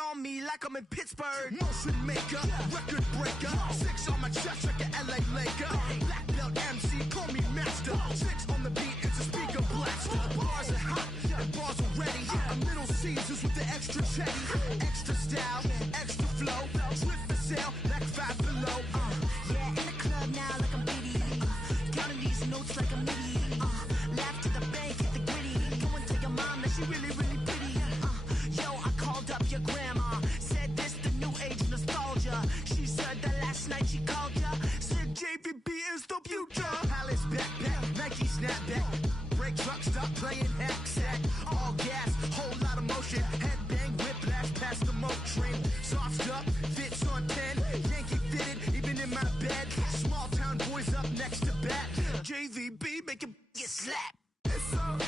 on me like I'm in Pittsburgh. Motion maker, record breaker. 6 on my chest like an LA Laker. Black belt MC, call me master. 6 on the beat, it's a speaker blaster. Bars are hot and bars are ready. I'm Little Caesars with the extra chetty. Extra style, extra flow. Slip for sale, like 5 below. Yeah, in the club now like I'm Diddy. Counting these notes like I'm Liddy. Laugh to the bank, hit the gritty. Go and tell your mom that she really, really pretty. Yo, I called up your grandma. Said this the new age nostalgia. She said that last night she called ya. Said JVB is the future. Palace backpack, Nike snapback. Break truck, stop playing hack sack. All gas, whole lot of motion. Headbang, whiplash, past the moat train. Sauced up, fits on 10. Yankee fitted, even in my bed. Small town boys up next to bat. JVB, make it get slapped. It's so rugged.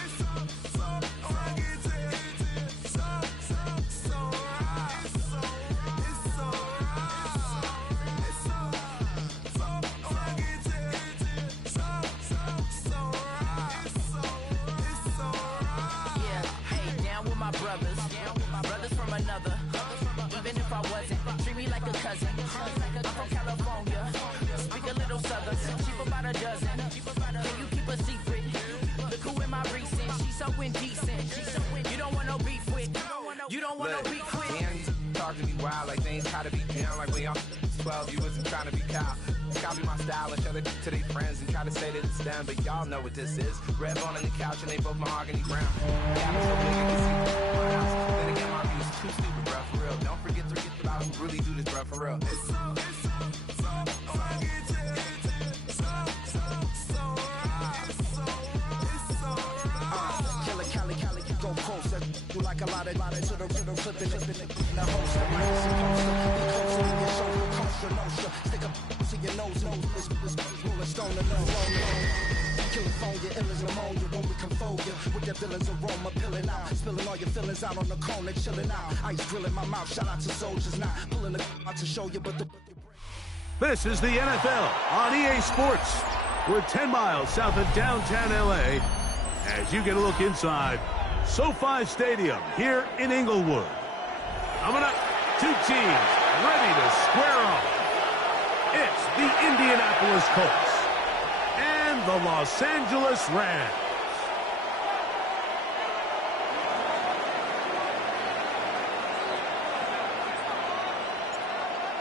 Brothers from another. Even if I wasn't, treat me like a cousin. I'm from California. Speak a little southern. Cheap about a dozen. Can you keep a secret? Look who in my recent. She's so indecent. You don't want no beef with. You don't want no beef with. Damn, talk to me wild like things gotta be down like we all 12. You wasn't trying to be cow. Copy my style and show it to their friends and try to say that it's them, but y'all know what this is. Red bone on the couch and they both mahogany brown. Yeah, I'm so big I can see my house. Then again, my views too stupid, bro, for real. Don't forget about who really do this, bro, for real. It's so Killer, you go closer. You like a lot of to the flipping the host. The mic is supposed to be closer to your shoulder. Nostra. Stick up to your nose. This rolling stone and no California, ill as pneumonia when we confold you with the villain's aroma, pilling out, spilling all your feelings out on the cone, they chilling out. Ice grilling my mouth, shout out to soldiers, not pulling the out to show you, but the. This is the NFL on EA Sports. We're 10 miles south of downtown LA as you get a look inside SoFi Stadium here in Inglewood. Coming up, 2 teams ready to square off. It's the Indianapolis Colts and the Los Angeles Rams.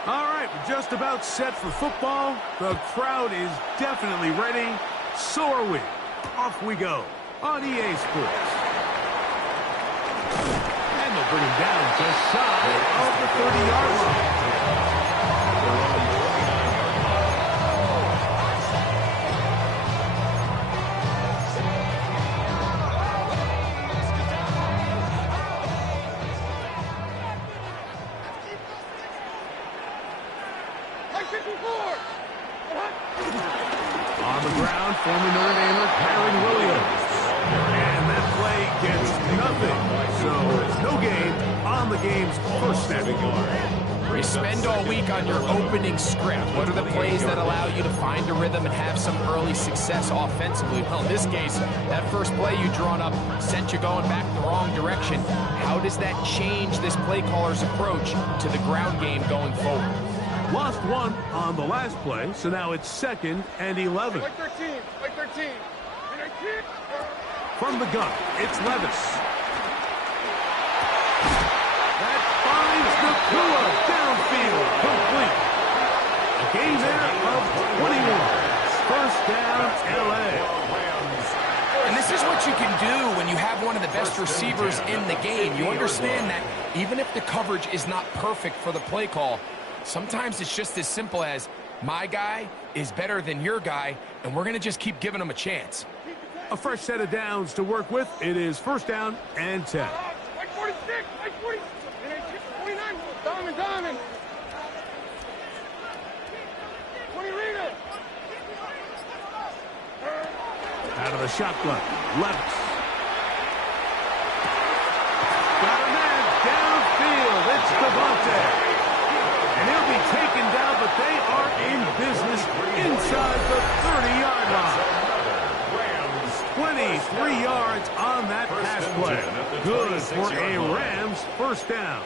All right, we're just about set for football. The crowd is definitely ready. So are we. Off we go on EA Sports. And they'll bring him down just shy of the 30-yard line. On the ground, former Notre Damer Kyren Williams. And that play gets nothing. So no gain on the game's first snap. You spend all week on your opening script. What are the plays that allow you to find a rhythm and have some early success offensively? Well, in this case, that first play you drawn up sent you going back the wrong direction. How does that change this play caller's approach to the ground game going forward? Lost one on the last play, so now it's 2nd and 11. White 13. From the gun, it's Levis. That finds Nakua downfield, complete. A gain there of 21. First down, LA. And this is what you can do when you have one of the best receivers in the game. You understand that even if the coverage is not perfect for the play call, sometimes it's just as simple as my guy is better than your guy, and we're going to just keep giving him a chance. A fresh set of downs to work with. It is first down and 10. White 46, white 46, 29, Diamond. 20 Rita. Out of the shotgun, Levis. Got a man downfield. It's Devontae. And he'll be taken down, but they are in business inside the 30-yard line. 23 yards on that pass play. Good for a Rams first down.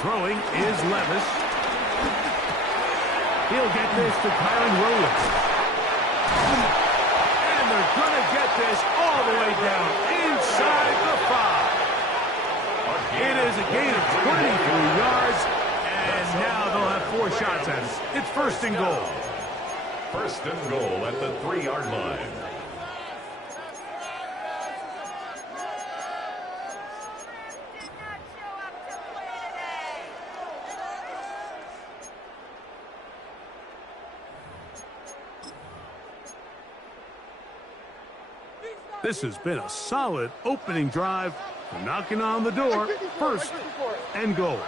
Throwing is Levis. He'll get this to Kyron Williams. And they're going to get this all the way down inside the 5. It is a gain of 23 yards, and now they'll have 4 shots at it. It's first and goal. First and goal at the 3-yard line. This has been a solid opening drive. Knocking on the door. First and goal.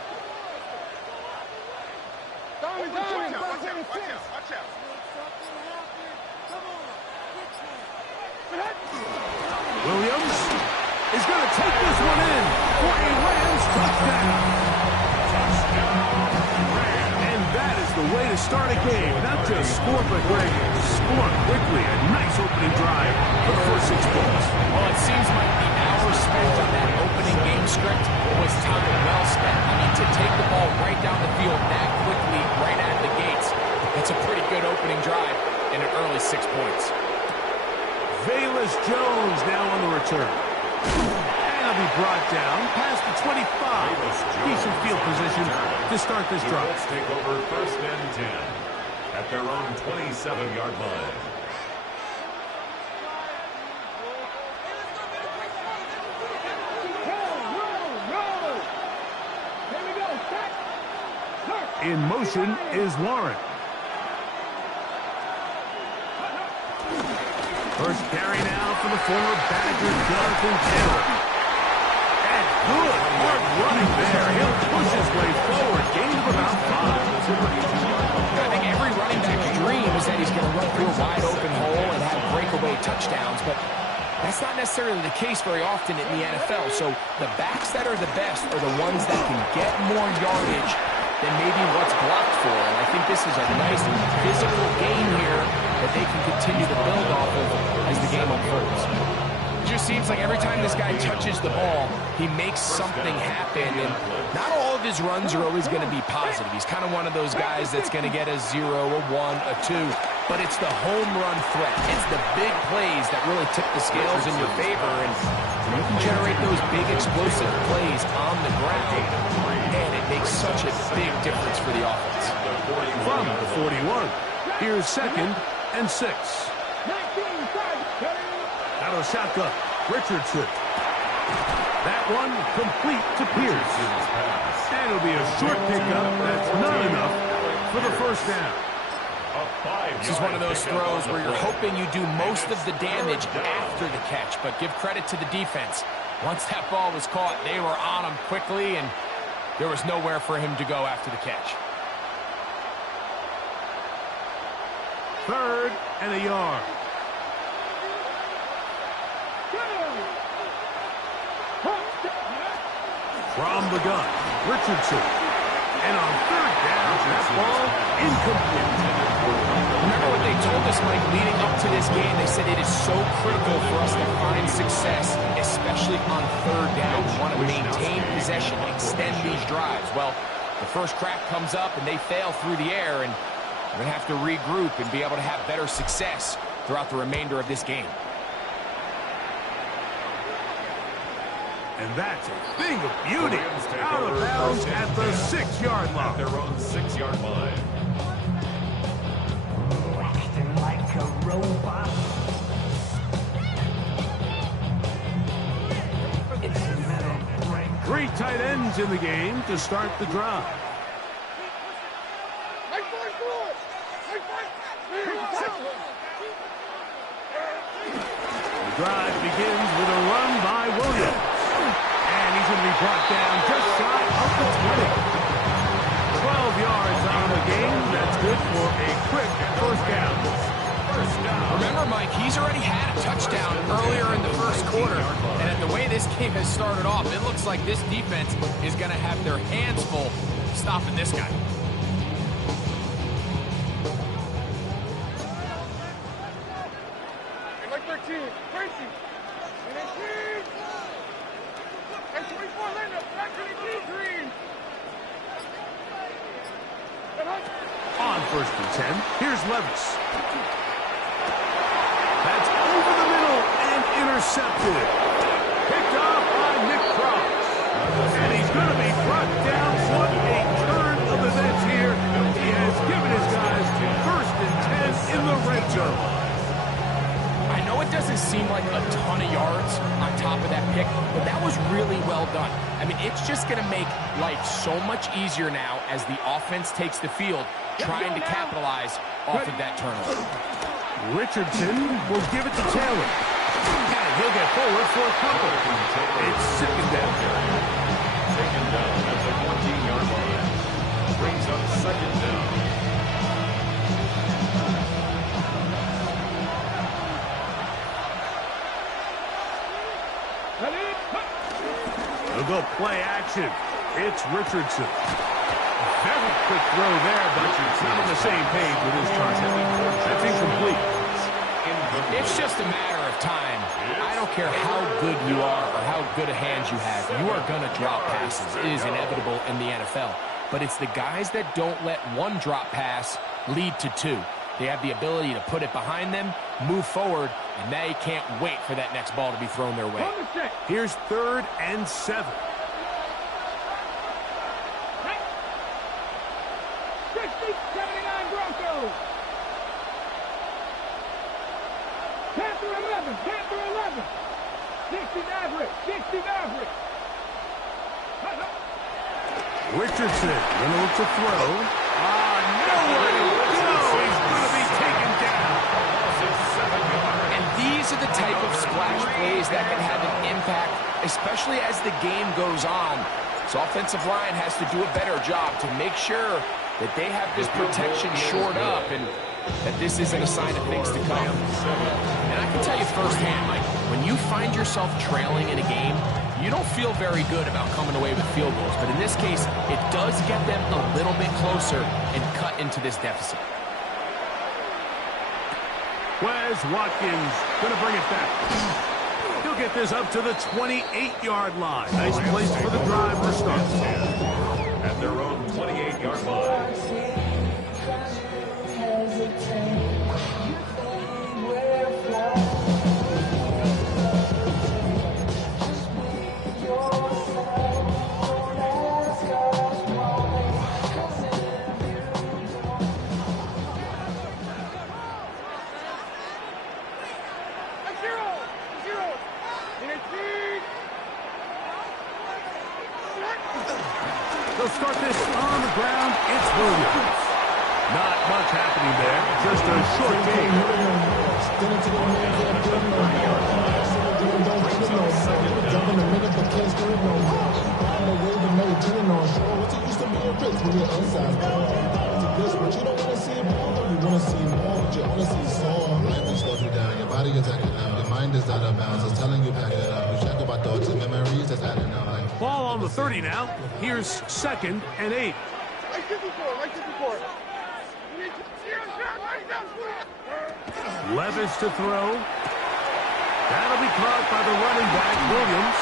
Williams is going to take this one in for a Rams touchdown. And that is the way to start a game. Not just score, but score quickly. A nice opening drive for the first 6 points. Well, it seems like the hours spent on that opening game script was time well spent. I mean, to take the ball right down the field that quickly, right out of the gates, that's a pretty good opening drive and an early 6 points. Velus Jones now on the return. And he'll be brought down past the 25. Decent field position to start this drive. Let's take over first and 10 at their own 27-yard line. In motion is Warren. First carry now for the former Badger, Jonathan Taylor. And good hard running there. He'll push his way forward. Gain of about 5. I think every running back's dream is that he's going to run through a wide open hole and have breakaway touchdowns, but that's not necessarily the case very often in the NFL. So the backs that are the best are the ones that can get more yardage than maybe what's blocked for. And I think this is a nice physical game here that they can continue to build off of as the game unfolds. It just seems like every time this guy touches the ball, he makes something happen. And not all of his runs are always going to be positive. He's kind of one of those guys that's going to get a 0, a 1, a 2. But it's the home run threat. It's the big plays that really tip the scales in your favor. And you can generate those big explosive plays on the ground. And it makes such a big difference for the offense. From the 41. Here's second and 6. Out of shotgun, Richardson. That one complete to Pierce. And it'll be a short pickup. That's not enough for the first down. This is one of those throws where you're hoping you do most of the damage after the catch, but give credit to the defense. Once that ball was caught, they were on him quickly, and there was nowhere for him to go after the catch. Third and a yard. From the gun, Richardson. And on third down, that ball incomplete. Remember what they told us, Mike, leading up to this game? They said it is so critical for us to find success, especially on third down. We want to maintain possession, extend these drives. Well, the first crack comes up and they fail through the air, and we're going to have to regroup and be able to have better success throughout the remainder of this game. And that's a thing of beauty. Out of bounds at the 6-yard line. At their own 6-yard line. Acting like a robot. It's a metal brain. 3 tight ends in the game to start the drive. The drive begins with a run by Williams. And he's going to be brought down just shy of the 20. 12 yards on the game. That's good for a quick first down. Remember, Mike, he's already had a touchdown earlier in the first quarter. And at the way this game has started off, it looks like this defense is going to have their hands full stopping this guy. Tracy. And then Green. And 24, Linda. Back to the key, Green. And Hunt. On 1st and 10, here's Levis. That's over the middle and intercepted. Picked off by Nick Cross. And he's going to be brought down. What a turn of events here. He has given his guys 1st and 10 in the red zone. I know it doesn't seem like a ton of yards on top of that pick, but that was really well done. I mean, it's just going to make life so much easier now as the offense takes the field, trying to capitalize off of that turnover. Richardson will give it to Taylor. And he'll get forward for a couple. It's 2nd down. Taken down at the 14-yard line. Brings up 2nd down. They'll go play action. It's Richardson. Very quick throw there, but not on the same page with his target. That's incomplete. It's just a matter of time. I don't care how good you are or how good a hand you have. You are going to drop passes. It is inevitable in the NFL. But it's the guys that don't let one drop pass lead to 2. They have the ability to put it behind them, move forward, and they can't wait for that next ball to be thrown their way. Here's 3rd and 7. 79 Broncos. Panther 11. Panther 11. 60 Maverick. 60 Maverick. Richardson going to look to throw. Nowhere to go. He's going to be taken down. And these are the type of splash plays that can have an impact, especially as the game goes on. So offensive line has to do a better job to make sure that they have this protection shored up and that this isn't a sign of things to come. And I can tell you firsthand, Mike, when you find yourself trailing in a game, you don't feel very good about coming away with field goals. But in this case, it does get them a little bit closer and cut into this deficit. Wes Watkins going to bring it back. He'll get this up to the 28-yard line. Nice place for the drive to start. At their own 28-yard line. They'll start this on the ground. It's Williams. Not much happening there. Just a short game. Your body is acting out. Your mind is out of bounds. It's telling you pack it up. You check about thoughts and memories that's adding up. Ball on the 30 now. Here's 2nd and 8. Like 54, like 54. Levis to throw. That'll be caught by the running back, Williams.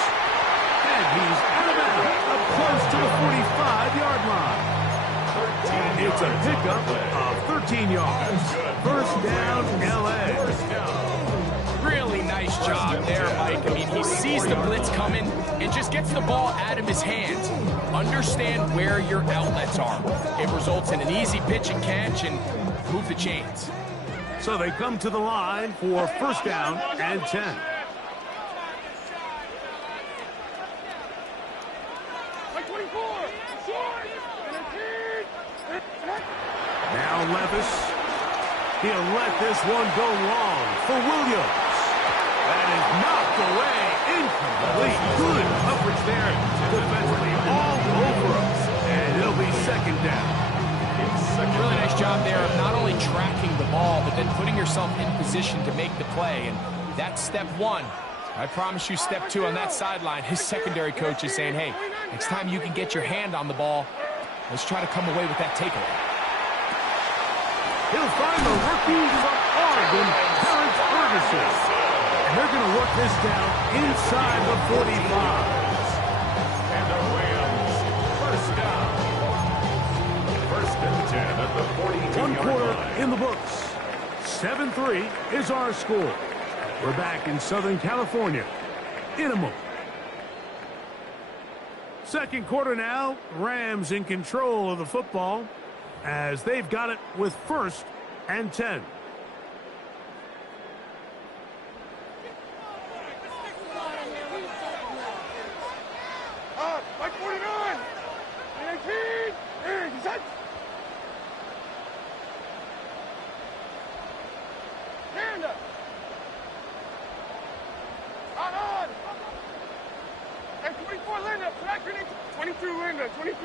And he's out of bounds, up close to the 45-yard line. It's a pickup of 13 yards. 1st down, L.A. Really nice job there, Mike. I mean, he sees the blitz coming and just gets the ball out of his hands. Understand where your outlets are. It results in an easy pitch and catch and move the chains. So they come to the line for 1st down and 10. Like 24. Now Levis. He'll let this one go long for Williams. That is knocked away. Incomplete. Good coverage there. Defensively all over him. And it'll be 2nd down. Really nice job there of not only tracking the ball, but then putting yourself in position to make the play. And that's step 1. I promise you step 2 on that sideline. His secondary coach is saying, hey, next time you can get your hand on the ball, let's try to come away with that takeaway. He'll find the rookie from Oregon, Terrence Ferguson. They're going to work this down inside the 45. And the Rams, first down. First and 10 at the 42-yard line. 1 quarter in the books. 7-3 is our score. We're back in Southern California in a moment. Second quarter now. Rams in control of the football as they've got it with 1st and 10. Like 49. 18. Set. Stand up. On. And 24 Linda. 22 Linda. 22.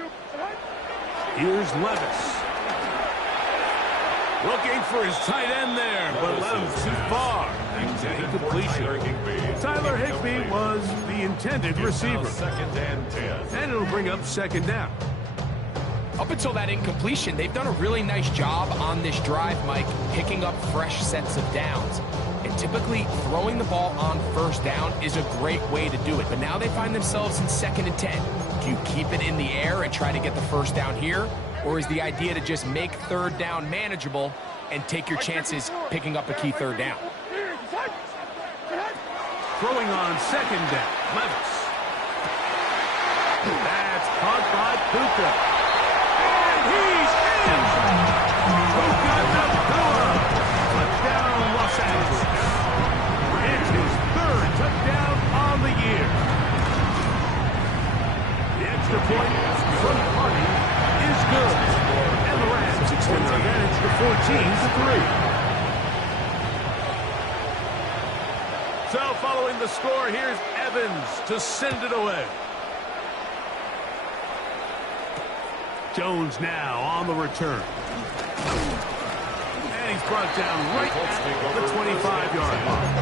Here's Levis. Looking for his tight end there, but let him too far. Incompletion. Tyler Higbee was the intended receiver. Second and 10. And it'll bring up 2nd down. Up until that incompletion, they've done a really nice job on this drive, Mike, picking up fresh sets of downs. And typically, throwing the ball on 1st down is a great way to do it. But now they find themselves in 2nd and 10. Do you keep it in the air and try to get the 1st down here? Or is the idea to just make 3rd down manageable and take your chances picking up a key 3rd down? Throwing on 2nd down, Levis. That's caught by Puka. And he's in! Puka Nacua. Touchdown, Los Angeles. It's his 3rd touchdown on the year. The extra point from Hardy is good. And the Rams extend their advantage to 14-3. So following the score, here's Evans to send it away. Jones now on the return. And he's brought down right at the 25-yard line.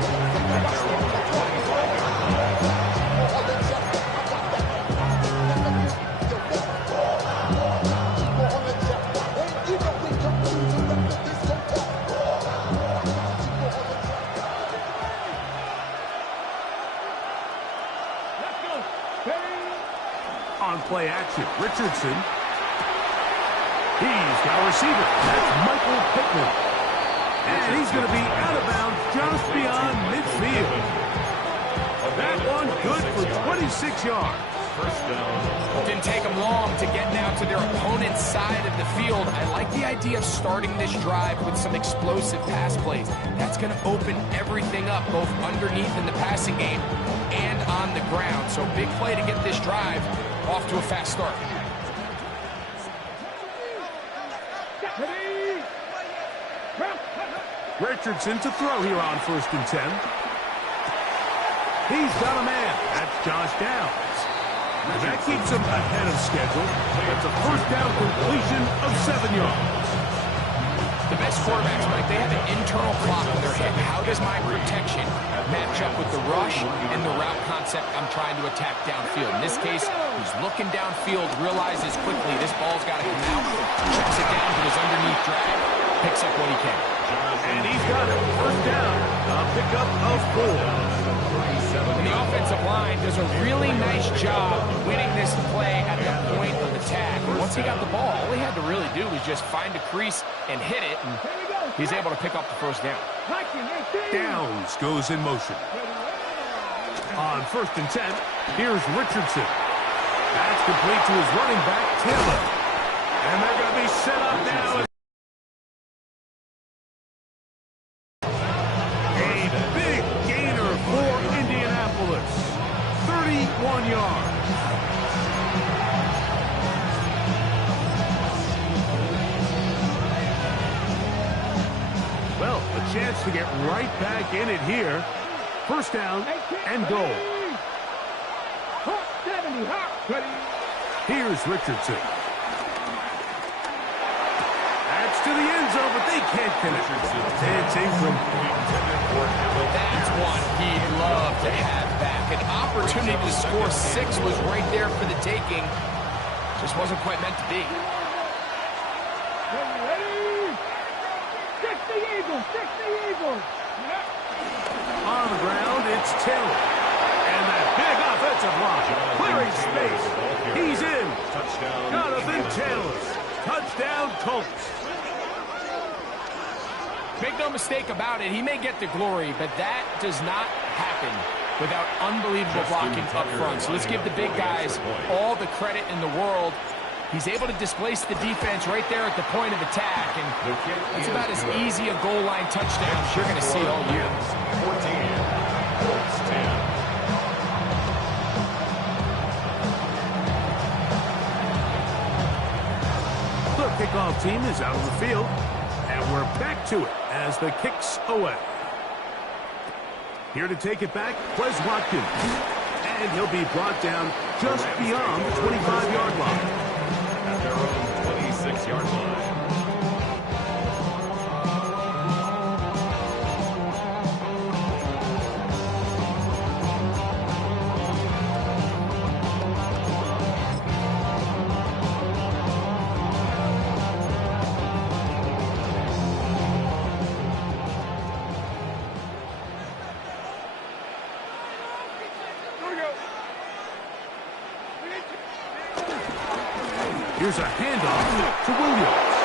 On play action, Richardson. He's got a receiver. That's Michael Pittman. And he's going to be out of bounds just beyond midfield. That one good for 26 yards. First down. Didn't take them long to get now to their opponent's side of the field. I like the idea of starting this drive with some explosive pass plays. That's going to open everything up, both underneath in the passing game and on the ground. So big play to get this drive off to a fast start. Richardson to throw here on 1st and 10. He's got a man. That's Josh Downs. That keeps him ahead of schedule. That's a 1st down completion of 7 yards. The best quarterbacks, Mike, they have an internal clock in their head. How does my protection match up with the rush and the route concept I'm trying to attack downfield? In this case, he's looking downfield, realizes quickly this ball's got to come out, checks it down to his underneath drag, picks up what he can. And he's got it. 1st down, a pickup of 4. And the offensive line does a really nice job winning this play at the point of attack. Once he got the ball, all he had to really do was just find a crease and hit it, and he's able to pick up the 1st down. Downs goes in motion. On 1st and 10, here's Richardson. That's complete to his running back, Taylor. And they're going to be set up now. A big gainer for Indianapolis. 31 yards. Well, a chance to get right back in it here. 1st down and goal. Here's Richardson. That's to the end zone, but they can't connect. It's incomplete. That's one he'd love to have back. An opportunity to score 6 was right there for the taking. Just wasn't quite meant to be. On the ground, it's Taylor. And that big offensive line, clearing space. He's in. Jonathan Taylor. Touchdown, Colts. Make no mistake about it, he may get the glory, but that does not happen without unbelievable blocking up front. So let's give the big guys all the credit in the world. He's able to displace the defense right there at the point of attack, and it's about as easy a goal line touchdown as you're going to see all year. 14, Colts 10. The kickoff team is out on the field, and we're back to it as the kick's away. Here to take it back, Quez Watkins. And he'll be brought down just beyond the 25-yard line. At their own 26-yard line. Here's a handoff to Williams.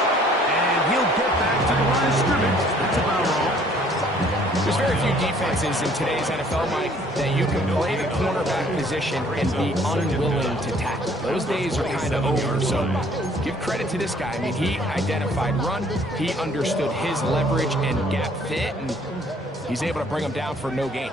And he'll get back to the line of scrimmage. That's about all. There's very few defenses in today's NFL, Mike, that you can play the cornerback position and be unwilling to tackle. Those days are kind of over, so give credit to this guy. I mean, he identified run, he understood his leverage and gap fit, and he's able to bring him down for no gain.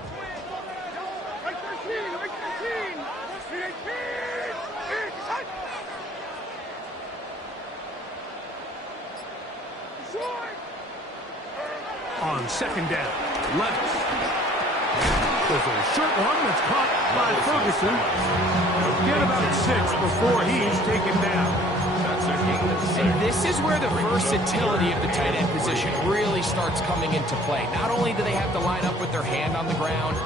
On second down, Levis. There's a short one that's caught by Ferguson. He'll get about 6 before he's taken down. And this is where the versatility of the tight end position really starts coming into play. Not only do they have to line up with their hand on the ground,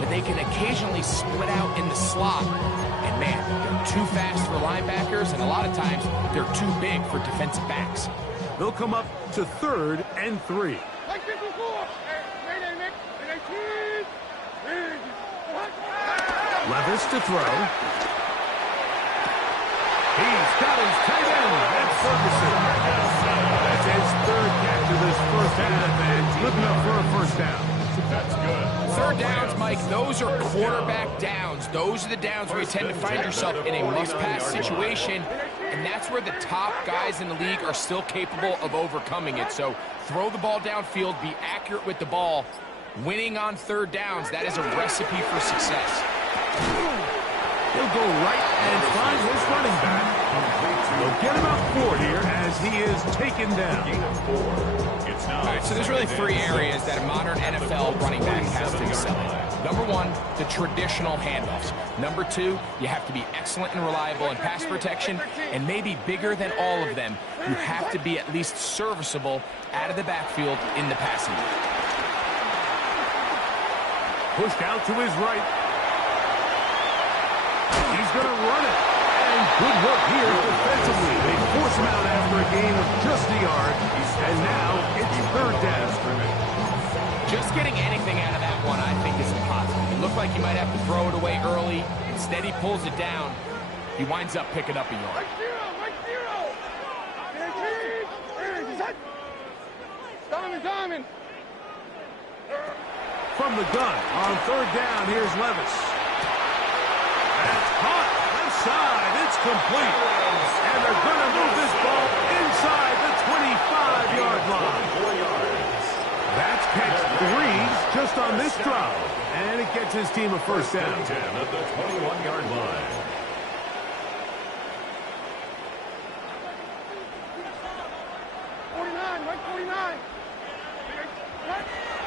but they can occasionally split out in the slot. And man, they're too fast for linebackers, and a lot of times they're too big for defensive backs. They'll come up to 3rd and 3. Levis to throw. He's got his tight end. That's Ferguson. That's his 3rd catch of this first half, and good enough for a first down. That's good. 3rd downs, Mike, those are quarterback downs. Those are the downs where you tend to find yourself in a must-pass situation, and that's where the top guys in the league are still capable of overcoming it. So throw the ball downfield, be accurate with the ball. Winning on 3rd downs, that is a recipe for success. He'll go right and find his running back. He'll get about 4 here as he is taken down. All right, so there's really 3 areas that a modern NFL running back has to excel in. Number 1, the traditional handoffs. Number 2, you have to be excellent and reliable in pass protection, and maybe bigger than all of them, you have to be at least serviceable out of the backfield in the passing game. Pushed out to his right. He's going to run it. And good work here defensively. They force him out after a gain of just a yard. And now it's 3rd down. Just getting anything out of that one, I think, is impossible. It looked like he might have to throw it away early. Instead, he pulls it down. He winds up picking up a yard. Diamond. From the gun on 3rd down, here's Levis. That's caught left side. It's complete. And they're going to move this ball inside the 25-yard line. That's catch 3 just on this drive. And it gets his team a first down. 10 at the 21-yard line.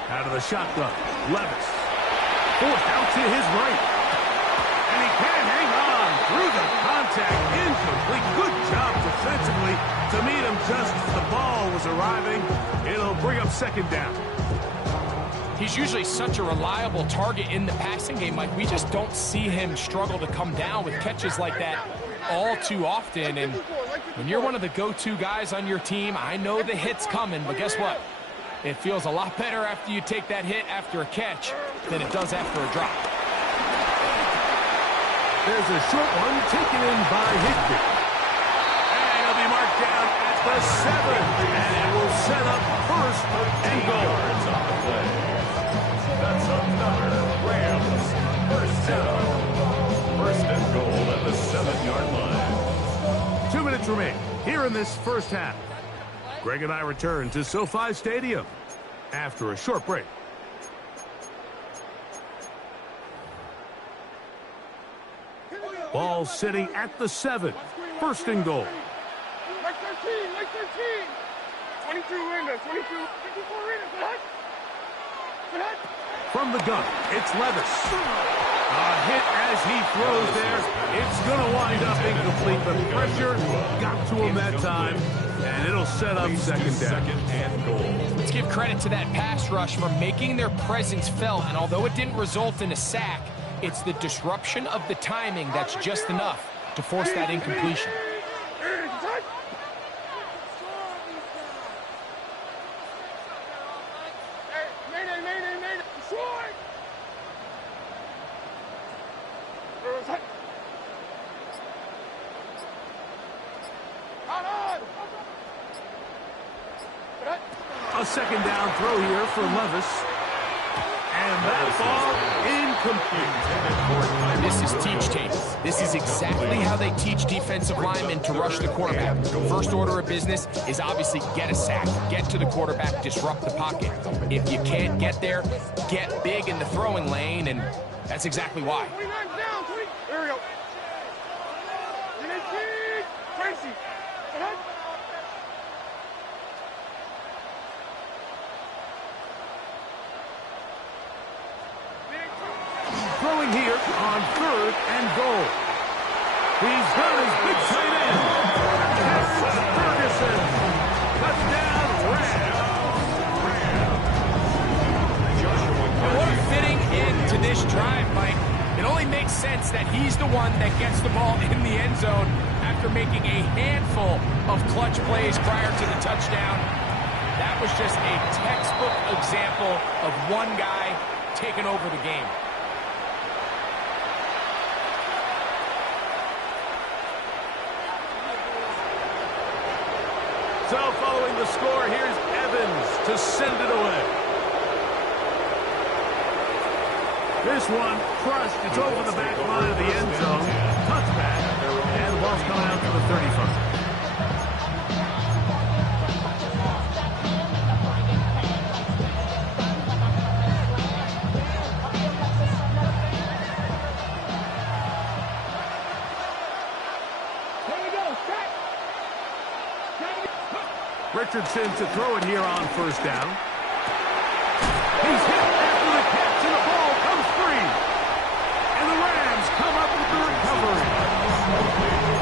Out of the shotgun, Levis. Forced out to his right. And he can't hang on through the contact. Incomplete. Good job defensively to meet him just as the ball was arriving. It'll bring up 2nd down. He's usually such a reliable target in the passing game, Mike. We just don't see him struggle to come down with catches like that all too often. And when you're one of the go-to guys on your team, I know the hit's coming, but guess what? It feels a lot better after you take that hit after a catch than it does after a drop. There's a short one taken in by Higbee. And it'll be marked down at the 7. And it will set up first and goal. On the play. That's another Rams first down. First and goal at the 7-yard line. 2 minutes remain here in this first half. Greg and I return to SoFi Stadium after a short break. Ball sitting at the 7. First and goal. Like 13, like 13. 22 in there, 22, 54 in there. Good hit. From the gun, it's Levis. A hit as he throws there. It's going to wind up incomplete. The pressure got to him that time, and it'll set up second down. Second and goal. Let's give credit to that pass rush for making their presence felt, and although it didn't result in a sack, it's the disruption of the timing that's just enough to force that incompletion. A second down throw here for Levis. And that ball incomplete. This is teach tape. This is exactly how they teach defensive linemen to rush the quarterback. First order of business is obviously get a sack, get to the quarterback, disrupt the pocket. If you can't get there, get big in the throwing lane, and that's exactly why. There we go. Tracy. Throwing here on third and goal. He's got his big tight end. Ferguson. Touchdown, Rams. What a fitting end to this drive, Mike. It only makes sense that he's the one that gets the ball in the end zone after making a handful of clutch plays prior to the touchdown. That was just a textbook example of one guy taking over the game. So following the score, here's Evans to send it away. This one crushed. It's over the back line of the end zone. Touchback. And the ball's coming out to the 35. Richardson to throw it here on first down. He's hit after the catch, and the ball comes free. And the Rams come up with the recovery.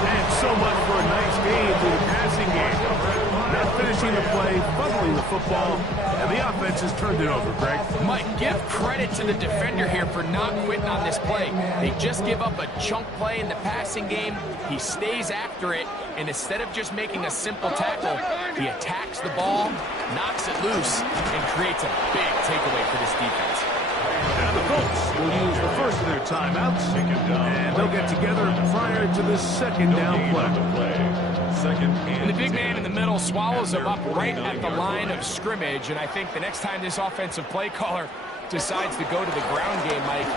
And so much for a nice game to the passing game. Not finishing the play, fumbling the football, and the offense has turned it over, Greg. Mike, give credit to the defender here for not quitting on this play. They just give up a chunk play in the passing game. He stays after it, and instead of just making a simple tackle, he attacks the ball, knocks it loose, and creates a big takeaway for this defense. And the Colts will use the first of their timeouts, and they'll get together prior to the second down play. And the big man in the middle swallows him up right at the line of scrimmage, and I think the next time this offensive play caller decides to go to the ground game, Mike, I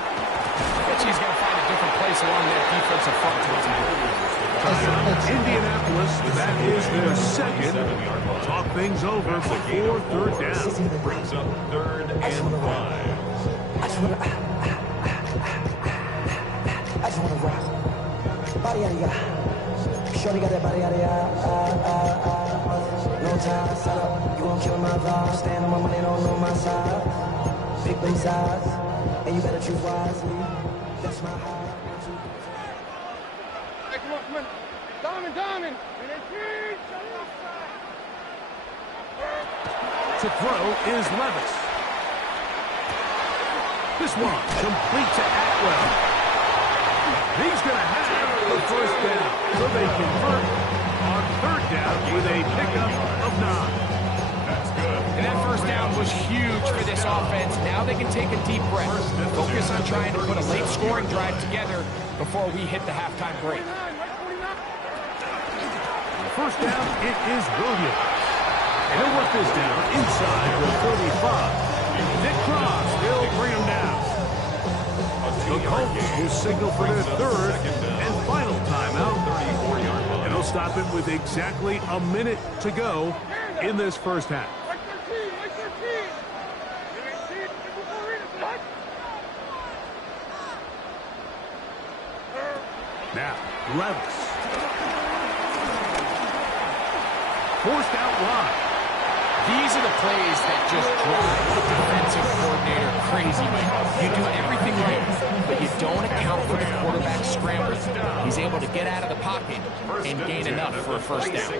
bet he's going to find a different place along that defensive front to attack. Indianapolis, that is their second. Talk things over before third down. Brings up third and 5. I just wanna rock. Body out of ya. Shorty got that body out of ya. No time, set up. You gon' kill my vibe. Stand on my money, don't know my side. Big bass eyes, and you better choose wisely. That's my high. Hey, come on. Diamond. To throw is Levis. This one complete to Atwell. He's going to have the first down. So they convert on third down with a pickup of 9. That's good. And that first down was offense. Now they can take a deep breath. Focus on trying to put a late scoring drive together before we hit the halftime break. First down, it is Williams. And he'll work this down inside the 35. Nick Cross will bring him down. The Colts will signal for their third and final timeout. And they'll stop it with exactly a minute to go in this first half. Now, Levis. Forced out wide. These are the plays that just drive the defensive coordinator crazy, Mike. You do everything right, but you don't account for the quarterback scramble. He's able to get out of the pocket and gain enough for a first down.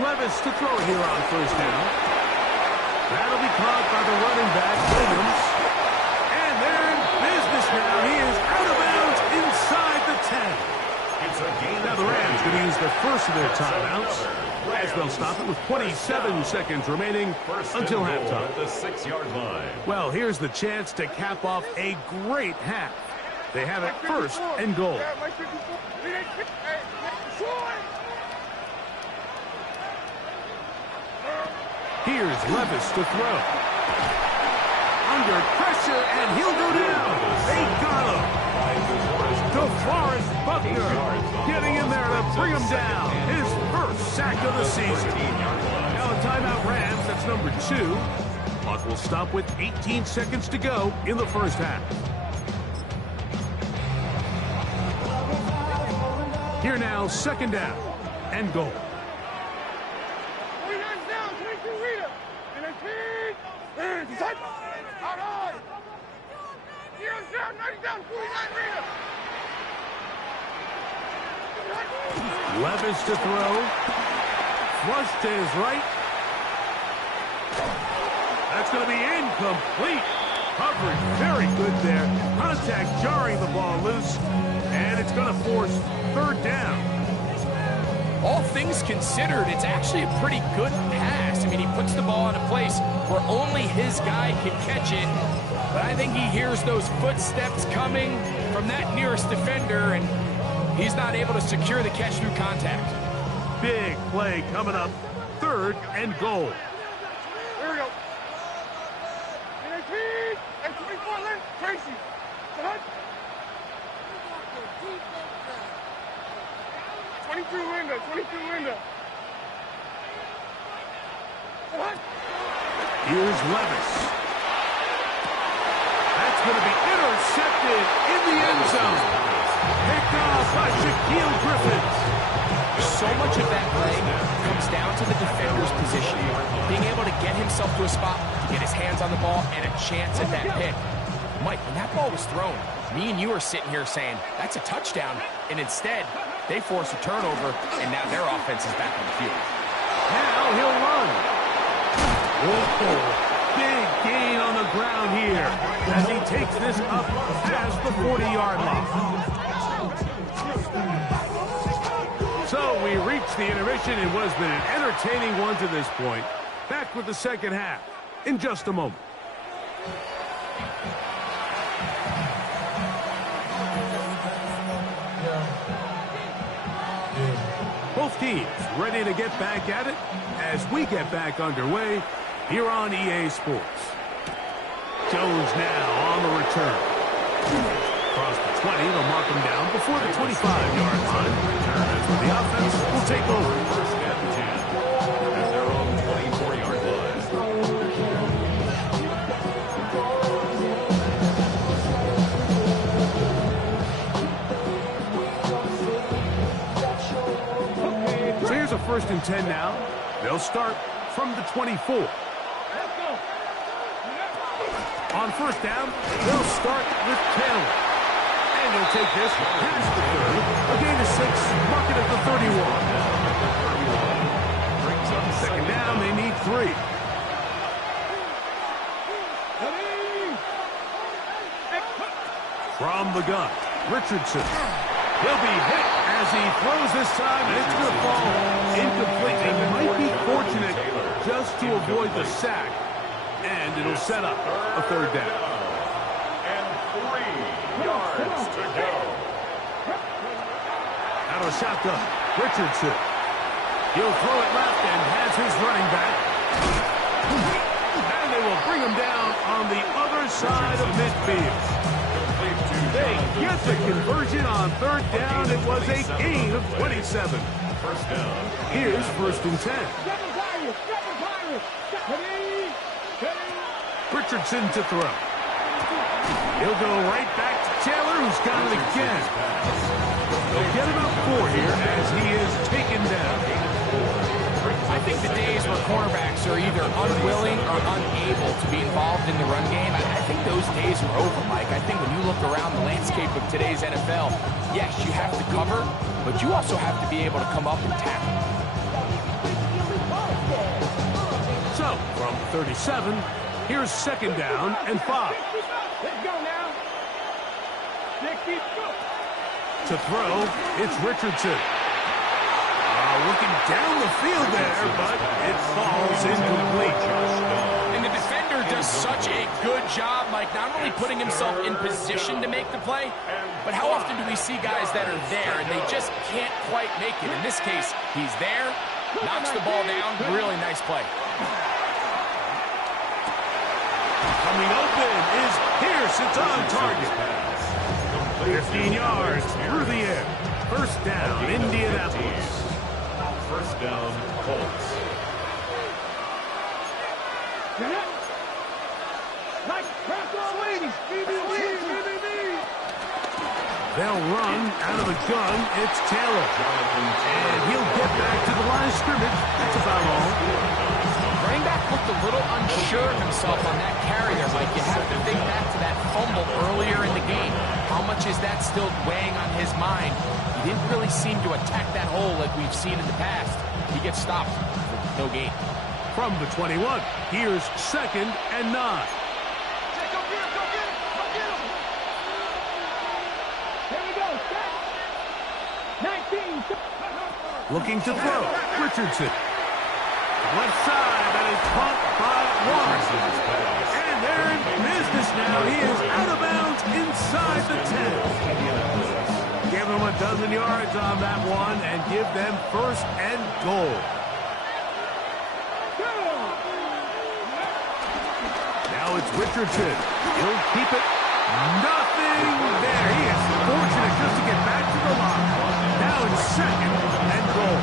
Levis to throw here on first down. That'll be caught by the running back, Williams. And they're in business now. He is out of bounds inside the 10. Now the Rams going to use the first of their timeouts as they'll stop it with 27 seconds remaining until halftime. At the 6-yard line. Well, here's the chance to cap off a great half. They have it first and goal. Here's Levis to throw. Under pressure, and he'll go down. They got him. DeForest Buckner getting in there to bring him down. His first sack of the season. Now a timeout Rams, that's number 2. Clock will stop with 18 seconds to go in the first half. Here now, second down and goal. Levis to throw. Flush to his right. That's going to be incomplete. Coverage very good there. Contact jarring the ball loose. And it's going to force third down. All things considered, it's actually a pretty good pass. I mean, he puts the ball in a place where only his guy can catch it. But I think he hears those footsteps coming from that nearest defender, and he's not able to secure the catch through contact. Big play coming up. Third and goal. Here we go. And 24 left. Tracy. 22 window. 22 window. Here's Levis. That's going to be intercepted in the end zone. Picked off by Shaquille Griffin. So much of that play comes down to the defender's position. Being able to get himself to a spot, to get his hands on the ball, and a chance at that pick. Mike, when that ball was thrown, me and you are sitting here saying, that's a touchdown. And instead, they force a turnover, and now their offense is back on the field. Now he'll run. Whoa. Big gain on the ground here as he takes this up past the 40-yard line. So we reach the intermission. It was been an entertaining one to this point. Back with the second half in just a moment. Both teams ready to get back at it as we get back underway here on EA Sports. Jones now on the return. Across the 20, they'll mark him down before the 25-yard line. That's where the offense will take over. First and 10 at their own 24-yard line. So here's a 1st and 10 now. They'll start from the 24. On first down, they'll start with Taylor. And he'll take this past the 30. A gain of 6, mark it at the 31. Second down, they need 3. From the gun, Richardson. He'll be hit as he throws this time, and it's going to fall incomplete. They might be fortunate just to avoid the sack. And it'll set up a third down. And 3 yards to go. Out of the shotgun, Richardson. He'll throw it left and has his running back. And they will bring him down on the other side of midfield. They get the conversion on third down. It was a gain of 27. First down. Here's 1st and 10. Richardson to throw. He'll go right back to Taylor, who's got it again. They'll get about 4 here as he is taken down. I think the days where cornerbacks are either unwilling or unable to be involved in the run game, I think those days are over, Mike. I think when you look around the landscape of today's NFL, yes, you have to cover, but you also have to be able to come up and tackle. So, from 37, here's 2nd down and 5. Let's go now. To throw, it's Richardson. Looking down the field there, but it falls incomplete. And the defender does such a good job, Mike, not only putting himself in position to make the play, but how often do we see guys that are there and they just can't quite make it? In this case, he's there, knocks the ball down, really nice play. Coming open is Pierce. It's on target. 15 yards through the air. 1st down, Indianapolis. 1st down, Colts. They'll run out of the gun. It's Taylor. And he'll get back to the line of scrimmage. That's about all. Running back looked a little unsure of himself on that carry there, Mike. You have to think back to that fumble earlier in the game. How much is that still weighing on his mind? He didn't really seem to attack that hole like we've seen in the past. He gets stopped. No gain. From the 21, here's 2nd and 9. Looking to throw, Richardson. Left side, that is caught by Lawrence. And they're in business now. He is out of bounds inside the 10. Give them a dozen yards on that one and give them 1st and goal. Now it's Richardson. He'll keep it. Nothing there. He is fortunate just to get back to the line. Now it's 2nd and goal.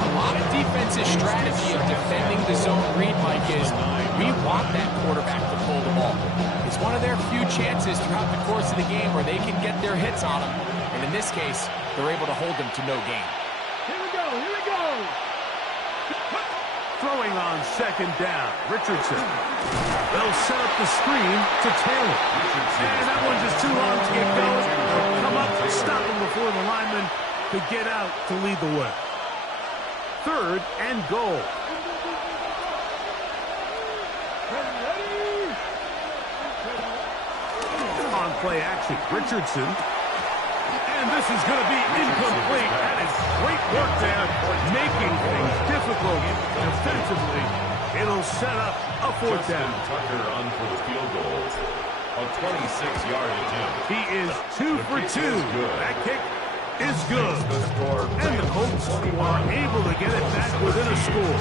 A lot of defensive strategy of defending the zone read, Mike, is we want that quarterback to pull the ball. It's one of their few chances throughout the course of the game where they can get their hits on him. And in this case, they're able to hold them to no gain. Here we go. Throwing on 2nd down, Richardson. They'll set up the screen to Taylor. And that one's just too long to get going. They'll come up and stop him before the lineman could get out to lead the way. 3rd and goal. On play action, Richardson. And this is going to be incomplete. That is great work there, making things difficult defensively. It'll set up a 4th down. Tucker on for the field goal. A 26-yard attempt. He is 2 for 2. That kick is good. And the Colts are able to get it back within a score.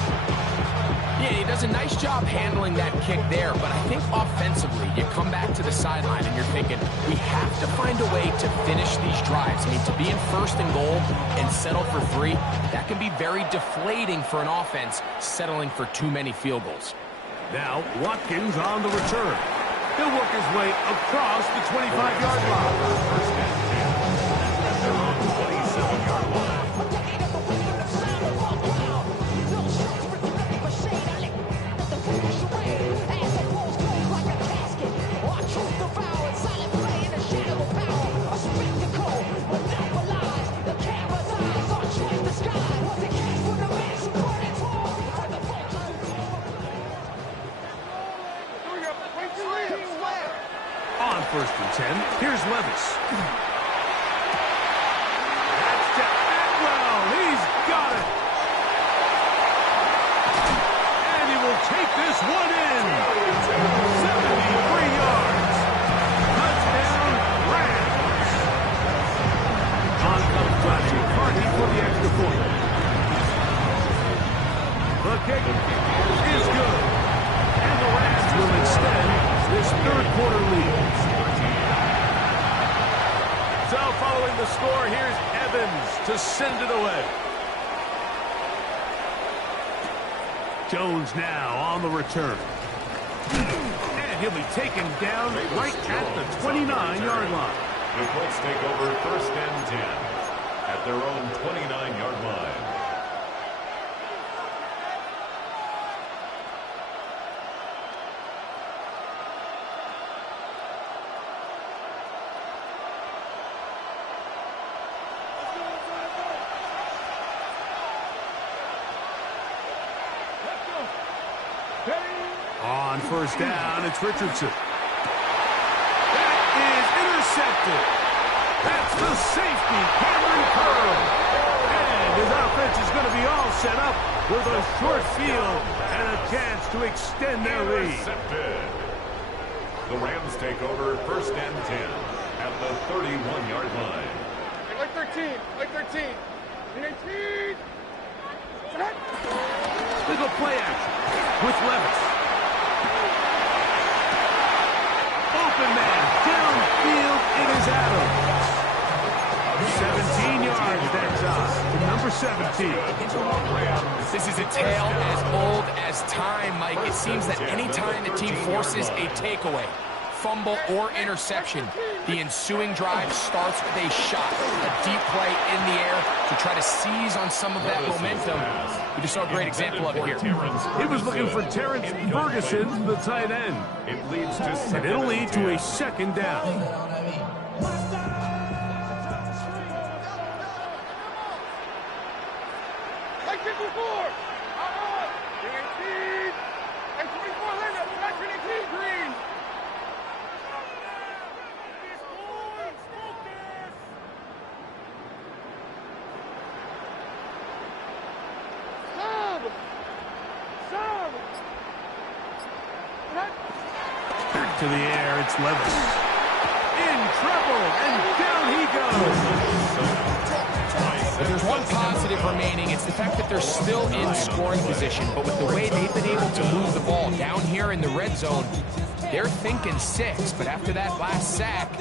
Yeah, he does a nice job handling that kick there, but I think offensively, you come back to the sideline and you're thinking, we have to find a way to finish these drives. I mean, to be in 1st and goal and settle for 3, that can be very deflating for an offense settling for too many field goals. Now, Watkins on the return. He'll work his way across the 25-yard line. 1st and 10. They're on the 27-yard line. On 1st and 10, here's Levis. That's to Atwell. He's got it. And he will take this this one in. 73 yards. Touchdown, Rams. On comes Josh McCarthy for the extra point. The kick is good. And the Rams will extend this third quarter lead. So following the score, here's Evans to send it away. Jones now on the return. And he'll be taken down right at the 29-yard line. The Colts take over 1st and 10 at their own 29-yard line. On first down, it's Richardson. That is intercepted. That's the safety, Cameron Curl. And his offense is going to be all set up with a short field and a chance to extend their lead. Intercepted. The Rams take over 1st and 10 at the 31-yard line. Like 13. Like 13. 18. They go play action with Levis. Open man, downfield, it is Adams. 17 yards that time to number 17. This is a tale as old as time, Mike. It seems that any time the team forces a takeaway, fumble, or interception, the ensuing drive starts with a shot, a deep play in the air to try to seize on some of that momentum. We just saw a great example of it here. He was looking for Terrence Ferguson, the tight end. It leads to And it'll lead to a second down. Like 54. 18. Like 24 Linda. Like 18 Green. Back to the air, it's Levis. In trouble, and down he goes. If there's one positive remaining, it's the fact that they're still in scoring position. But with the way they've been able to move the ball down here in the red zone, they're thinking 6. But after that last sack,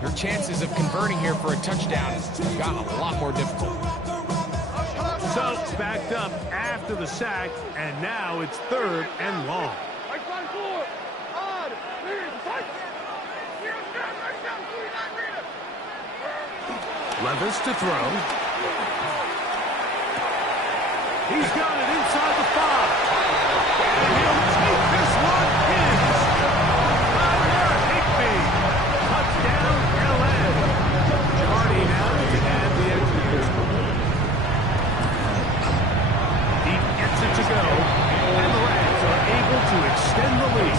your chances of converting here for a touchdown have gotten a lot more difficult. So, backed up after the sack, and now it's 3rd and long. Like 4. Odd. Levis to throw. He's got it inside the 5. And he'll take this one in. Tyler Higbee. Touchdown, LA. Hardy now to add the extra point. He gets it to go. And the Rams are able to extend the lead.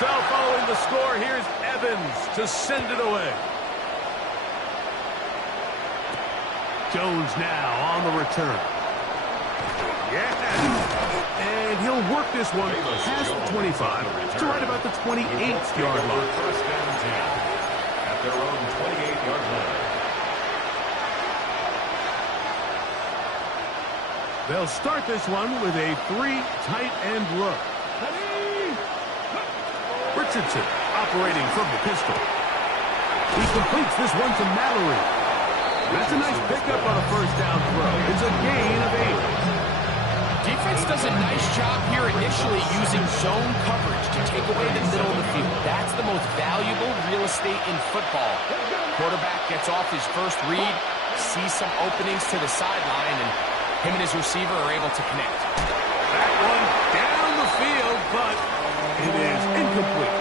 So following the score, here's Evans to send it away. Jones now on the return. Yeah. And he'll work this one past the 25 to right about the 28-yard line. 1st and 10 at their own 28-yard line. They'll start this one with a 3 tight end look. Richardson operating from the pistol. He completes this one to Mallory. That's a nice pickup on a first down throw. It's a gain of 8. Defense does a nice job here initially using zone coverage to take away the middle of the field. That's the most valuable real estate in football. Quarterback gets off his first read, sees some openings to the sideline, and him and his receiver are able to connect. That one down the field, but it is incomplete.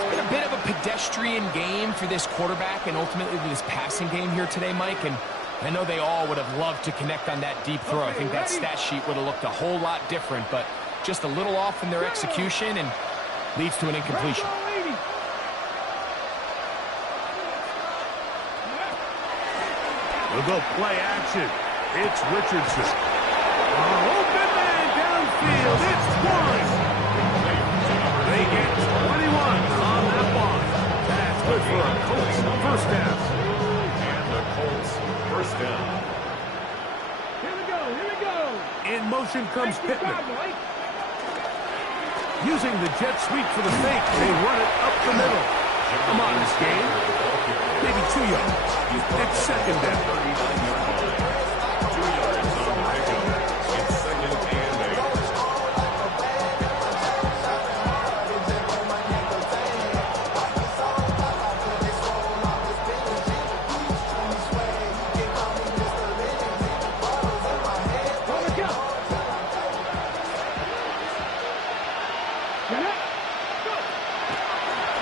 It's been a bit of a pedestrian game for this quarterback and ultimately this passing game here today, Mike. And I know they all would have loved to connect on that deep throw. I think that stat sheet would have looked a whole lot different, but just a little off in their execution and leads to an incompletion. We'll go play action. It's Richardson. Open man downfield. It's one. They get 21 on that one. That's good for a Colts first down. And the Colts first down. Here we go, here we go. In motion comes Pittman. Using the jet sweep for the fake, they run it up the middle. Come on, this game. Maybe 2 yards. It's second down. 2 yards on the pickup. It's second and 8.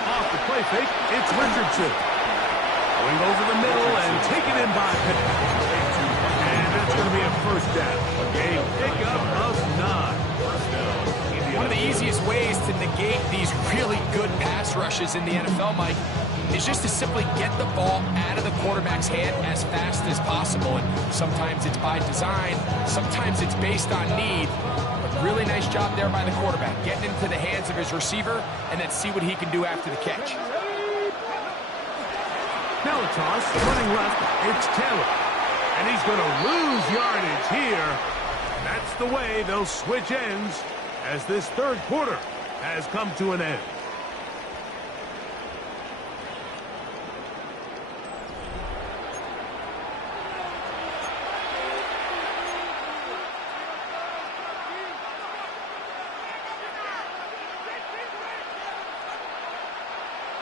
Off the play fake, it's Richardson. Going over the middle and taken in by Pittman. And that's going to be a first down. A pickup of 9. One of the easiest ways to negate these really good pass rushes in the NFL, Mike, is just to simply get the ball out of the quarterback's hand as fast as possible. And sometimes it's by design, sometimes it's based on need. But really nice job there by the quarterback, getting into the hands of his receiver, and then see what he can do after the catch. Now a toss, running left, it's Taylor. And he's going to lose yardage here. That's the way they'll switch ends as this third quarter has come to an end.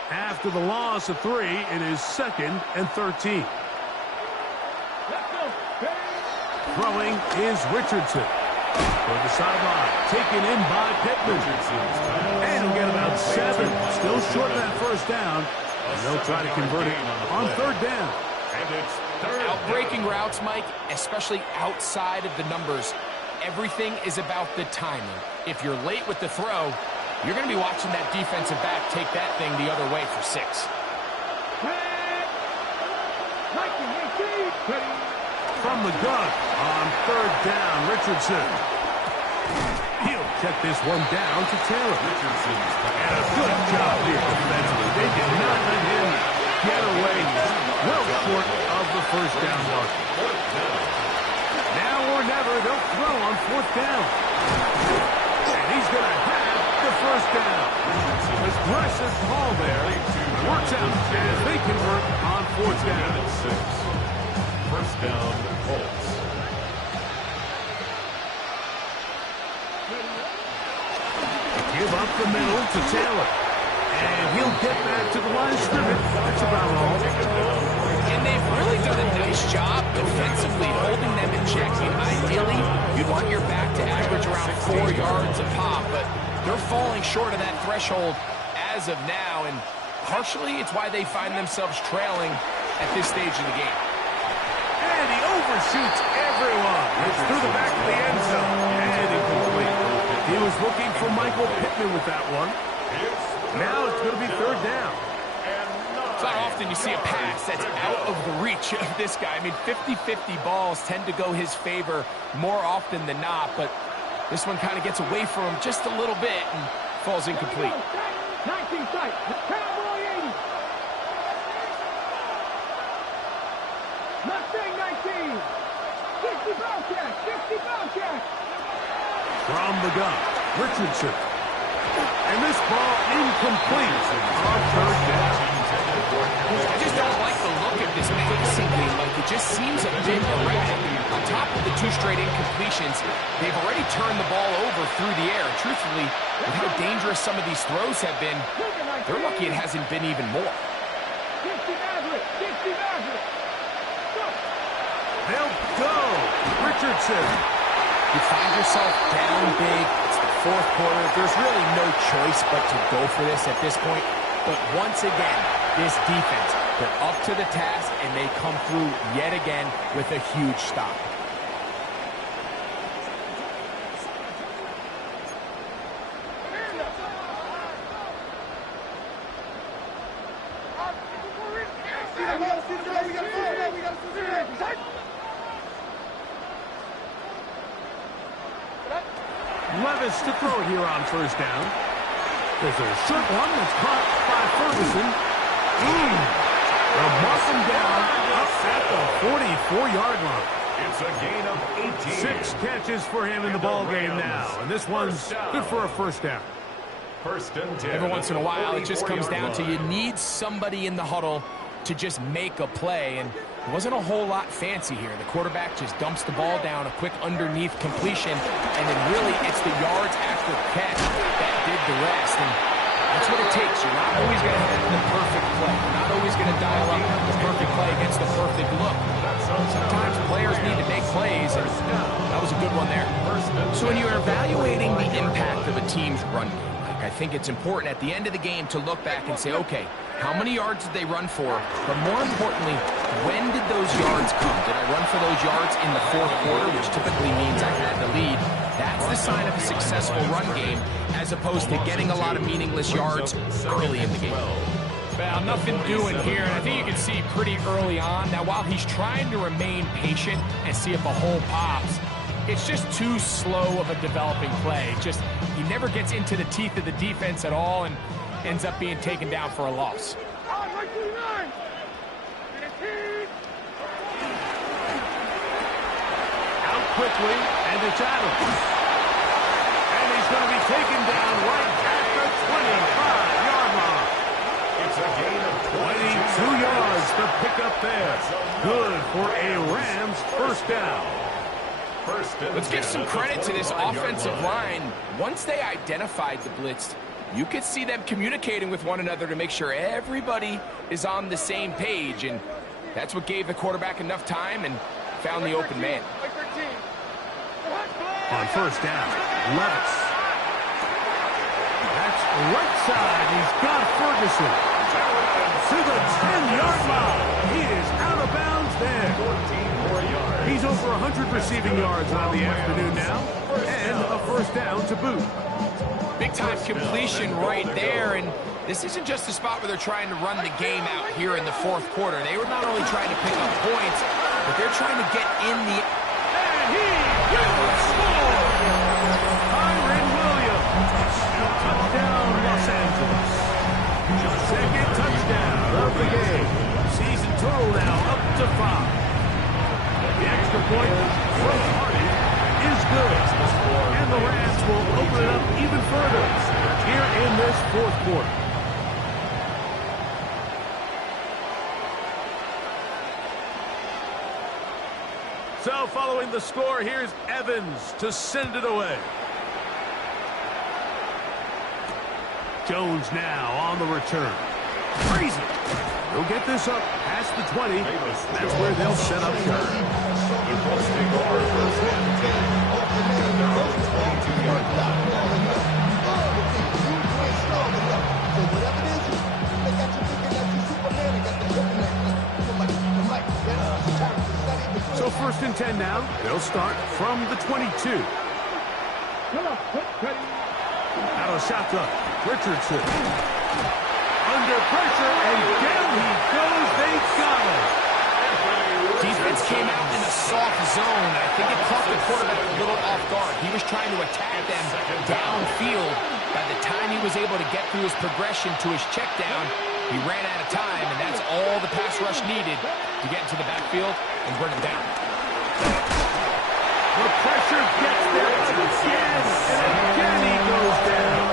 After the loss of 3, it is 2nd and 13. Throwing is Richardson. For the sideline, taken in by Pittman. And he'll get about 7. Still short of that first down. And they'll try to convert it on third down. And it's third down. Outbreaking routes, Mike, especially outside of the numbers, everything is about the timing. If you're late with the throw, you're going to be watching that defensive back take that thing the other way for 6. From the gun on third down, Richardson. He'll check this one down to Taylor. And a good job here defensively. They did not let him get away well short of the first down mark. Now or never, they'll throw on fourth down. And he's going to have the first down. Aggressive call there. Works out as they convert on fourth down. 6. First down, Colts. Give up the middle to Taylor. And he'll get back to the line of scrimmage. That's about all. And they've really done a nice job defensively holding them in check. I mean, ideally, you'd want your back to average around 4 yards a pop, but they're falling short of that threshold as of now, and partially it's why they find themselves trailing at this stage of the game. And he overshoots everyone. It's through the back of the end zone. And incomplete. He was looking for Michael Pittman with that one. Now it's going to be third down. It's not often you see a pass that's out of the reach of this guy. I mean, 50-50 balls tend to go his favor more often than not, but this one kind of gets away from him just a little bit and falls incomplete. 19 sight. Cowboy 80. Mustang 19. 60 Bobcat. 60 Bobcat. From the gun, Richardson. And this ball incomplete on third down. I just don't like the look of this passing game. Like, it just seems a bit erratic. On top of the 2 straight incompletions, they've already turned the ball over through the air. Truthfully, with how dangerous some of these throws have been, they're lucky it hasn't been even more. 60 Maverick. 60 Maverick. They'll go. Richardson. You find yourself down big. It's the fourth quarter. There's really no choice but to go for this at this point. But once again, this defense, they're up to the task, and they come through yet again with a huge stop. Levis to throw it here on first down. There's a short one that's caught by Ferguson. They'll mark him down up at the 44-yard line. It's a gain of 18. 6 catches for him in the ball game now, and this one's good for a first down. First and 10. Every once in a while, it just comes down to you need somebody in the huddle to just make a play, and it wasn't a whole lot fancy here. The quarterback just dumps the ball down, a quick underneath completion, and then really it's the yards after catch that did the rest. And that's what it takes. You're not always going to have the perfect play. You're not always going to dial up the perfect play against the perfect look. Sometimes players need to make plays, and that was a good one there. So when you're evaluating the impact of a team's run game, I think it's important at the end of the game to look back and say, okay, how many yards did they run for? But more importantly, when did those yards come? Did I run for those yards in the fourth quarter, which typically means I had the lead? That's the sign of a successful run game, as opposed to getting a lot of meaningless yards early in the game. Well, nothing doing here, and I think you can see pretty early on. Now, while he's trying to remain patient and see if a hole pops, it's just too slow of a developing play. He never gets into the teeth of the defense at all and ends up being taken down for a loss. Out quickly, and it's Adams. And he's going to be taken down right at the 25-yard line. It's a gain of 22 yards to pick up there. Good for a Rams first down. Let's give some credit to this offensive line. Once they identified the blitz, you could see them communicating with one another to make sure everybody is on the same page, and that's what gave the quarterback enough time and found the open man. On first down, Levis. That's right side. He's got Ferguson to the 10-yard line. He is out of bounds there. 14 more yards. He's over 100 receiving yards on the afternoon now, and a first down to boot. Big-time completion right there, and this isn't just a spot where they're trying to run the game out here in the fourth quarter. They were not only trying to pick up points, but they're trying to get in the... And he will score! Kyren Williams. Touchdown, Los Angeles. Second touchdown of the game. Season total now up to 5. The extra point from Hardy is good. And the Rams will open it up even further here in this fourth quarter. So following the score, here's Evans to send it away. Jones now on the return. Crazy. He'll get this up past the 20. That's where they'll set up shop. The Colts take over first and 10. And their own 22-yard line. So first and 10 now. They'll start from the 22. Out of shotgun, Richardson. Under pressure, and down he goes. They got him. Defense came out in a soft zone. I think it caught the quarterback a little off guard. He was trying to attack them downfield. By the time he was able to get through his progression to his check down, he ran out of time, and that's all the pass rush needed to get into the backfield and bring him down. The pressure gets there again, and again he goes down.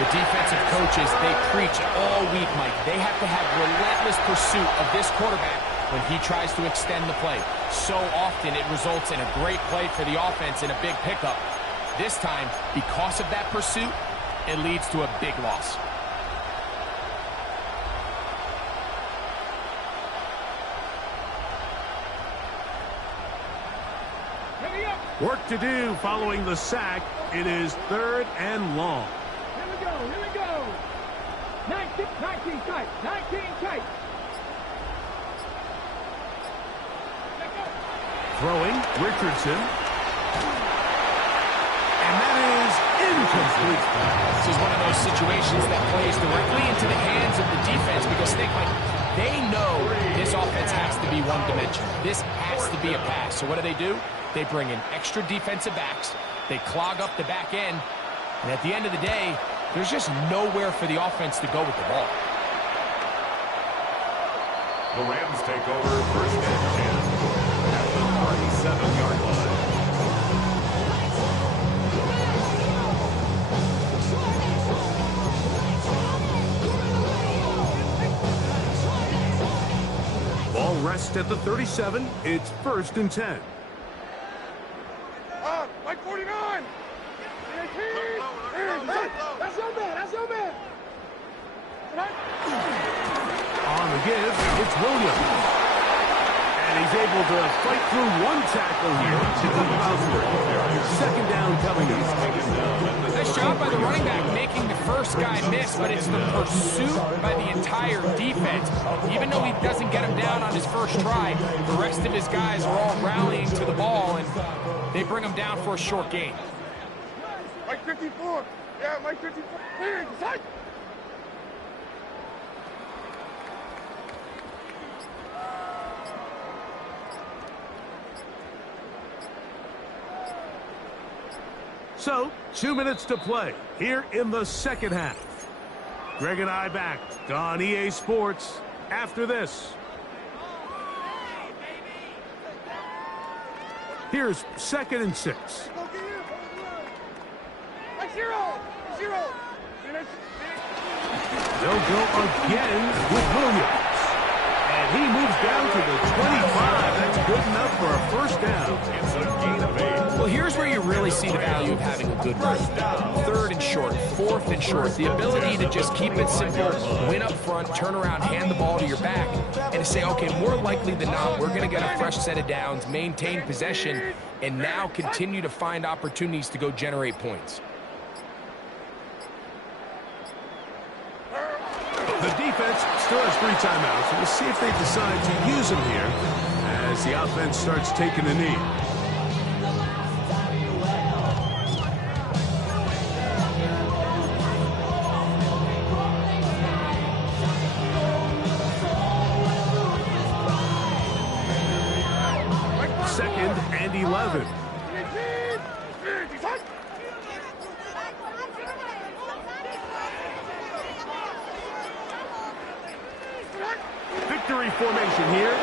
The defensive coaches, they preach all week, Mike. They have to have relentless pursuit of this quarterback when he tries to extend the play. So often it results in a great play for the offense and a big pickup. This time, because of that pursuit, it leads to a big loss. Work to do following the sack. It is 3rd and long. Here we go. 19 tight. 19 tight. Throwing, Richardson. And that is incomplete. This is one of those situations that plays directly into the hands of the defense because they know this offense has to be one-dimensional. This has to be a pass. So what do? They bring in extra defensive backs. They clog up the back end, and at the end of the day, there's just nowhere for the offense to go with the ball. The Rams take over first and 10 at the 37-yard line. Ball rests at the 37. It's first and 10. Like 49. That's your man. That's your man. On the give, it's Williams. And he's able to fight through one tackle here to come about three. Second down coming up. Nice job by the running back making the first guy miss, but it's the pursuit by the entire defense. Even though he doesn't get him down on his first try, the rest of his guys are all rallying to the ball, and they bring him down for a short gain. Mike 54. Yeah, Mike 54. Clear. Decide. So, 2 minutes to play here in the second half. Greg and I back on EA Sports after this. Here's second and 6. Like 0. They'll go again with Williams. And he moves down to the 25. That's good enough for a first down. It's a gain of 8. Well, here's where you really see the value of having a good run. Third and short, fourth and short. The ability to just keep it simple, win up front, turn around, hand the ball to your back, and to say, okay, more likely than not, we're going to get a fresh set of downs, maintain possession, and now continue to find opportunities to go generate points. The defense still has 3 timeouts. We'll see if they decide to use them here as the offense starts taking a knee. Second and 11. Victory formation here